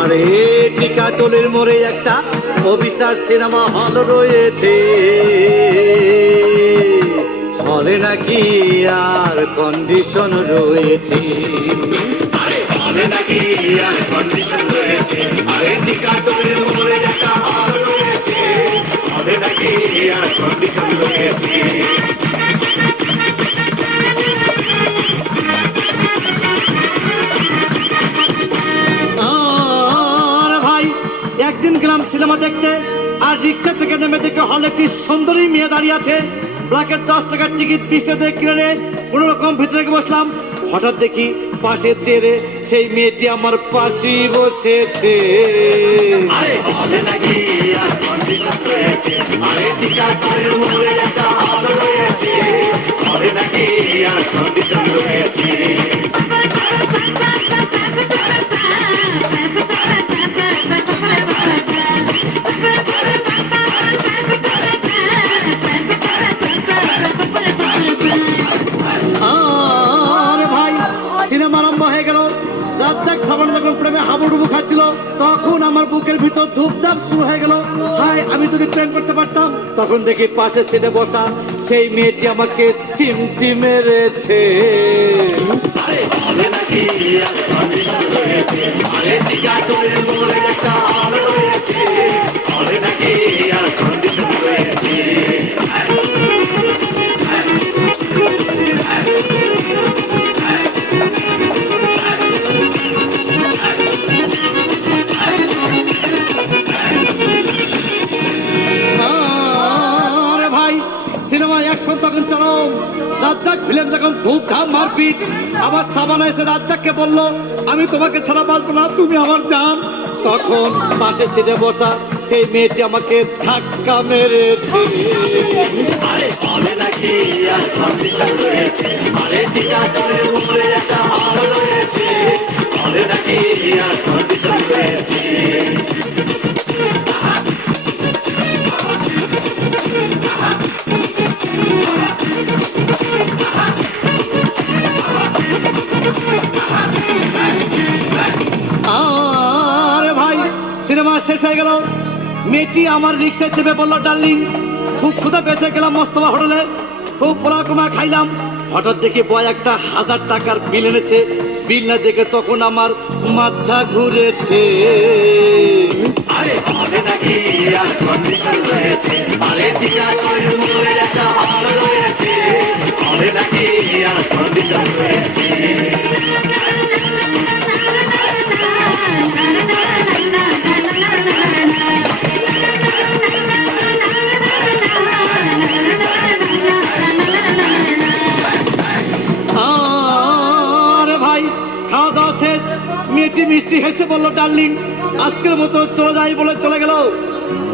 আরে টিকাটলের মোড়ে একটা অভিসার সিনেমা হল রয়েছে, হলে নাকি আর কন্ডিশন রয়েছে। আরে হলে নাকি আর কন্ডিশন রয়েছে, আরে টিকাটলের মোড়ে একটা হল রয়েছে, হলে নাকি আর কন্ডিশন রয়েছে। একদিন গেলাম সিনেমা দেখতে, আর রিক্সা থেকে নেমে দেখে হলে একটি সুন্দরী মেয়ে দাঁড়িয়ে আছে। ব্ল্যাকের 10 টাকার টিকিট 20 টাকা কিনে কোনো রকম ভিতরে বসলাম। হঠাৎ দেখি পাশে চেয়ারে সেই মেয়েটি আমার পাশেই বসেছে। আরে হলে নাকি আর কন্ডিশন রয়েছে, আরে টিকাটলের মোড়ে একটা হল রয়েছে, হলে নাকি আর কন্ডিশন রয়েছে। সিনেমা আরম্ভ হয়ে গেল। রাজ্জাক সাবান যখন প্রেমে হাবুডুবু খাচ্ছিল, তখন আমার বুকের ভিতর ধূপধাপ শুরু হয়ে গেল। হায়, আমি যদি প্রেম করতে পারতাম। তখন দেখি পাশে সিটে বসা সেই মেয়েটি আমাকে চিমটি মেরেছে। আরে হলে নাকি আর কন্ডিশন রয়েছে, আরে টিকাটলের মোড়ে একটা হল রয়েছে, হলে নাকি আর কন্ডিশন রয়েছে। সিনেমায় অ্যাকশন তখন চরম। রাজ্জাক ভিলেন তখন ধূপধাম মারপিট। আবার সাবানা এসে রাজ্জাককে বলল, আমি তোমাকে ছাড়া বাঁচবো না, তুমি আমার জান। তখন পাশে সিটে বসা সেই মেয়েটি আমাকে ধাক্কা মেরেছে। আরে হলে নাকি আর কন্ডিশন রয়েছে, আরে টিকাটলের মোড়ে একটা হল রয়েছে, হলে নাকি আর কন্ডিশন রয়েছে। আরে ভাই, সিনেমা শেষ হয়ে গেল। মেয়েটি আমার রিক্সায় চেপে বললো, ডার্লিং খুব ক্ষুধা পেয়েছে, গেলাম মোস্তফা হোটেলে, খুব পোলা কুমা খাইলাম। হঠাৎ দেখি বয় একটা 1000 টাকার বিল এনেছে। বিল না দেখে তখন আমার মাথা ঘুরেছে। আরে হলে নাকি আর কন্ডিশন রয়েছে, আরে টিকাটলের মোড়ে একটা হল রয়েছে, হলে নাকি আর কন্ডিশন রয়েছে। মেয়েটি মিষ্টি হেসে বললো, ডার্লিং আজকের মতো চলে যাই বলে চলে গেল।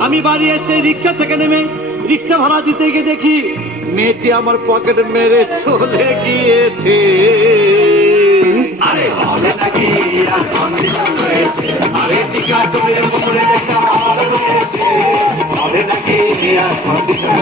আমি বাড়ি এসে রিক্সা থেকে নেমে রিক্সা ভাড়া দিতে গিয়ে দেখি মেয়েটি আমার পকেট মেরে চলে গিয়েছে। আরে হলে নাকি আর কন্ডিশন রয়েছে, আরে টিকাটলের মোড়ে একটা হল রয়েছে, হলে নাকি আর কন্ডিশন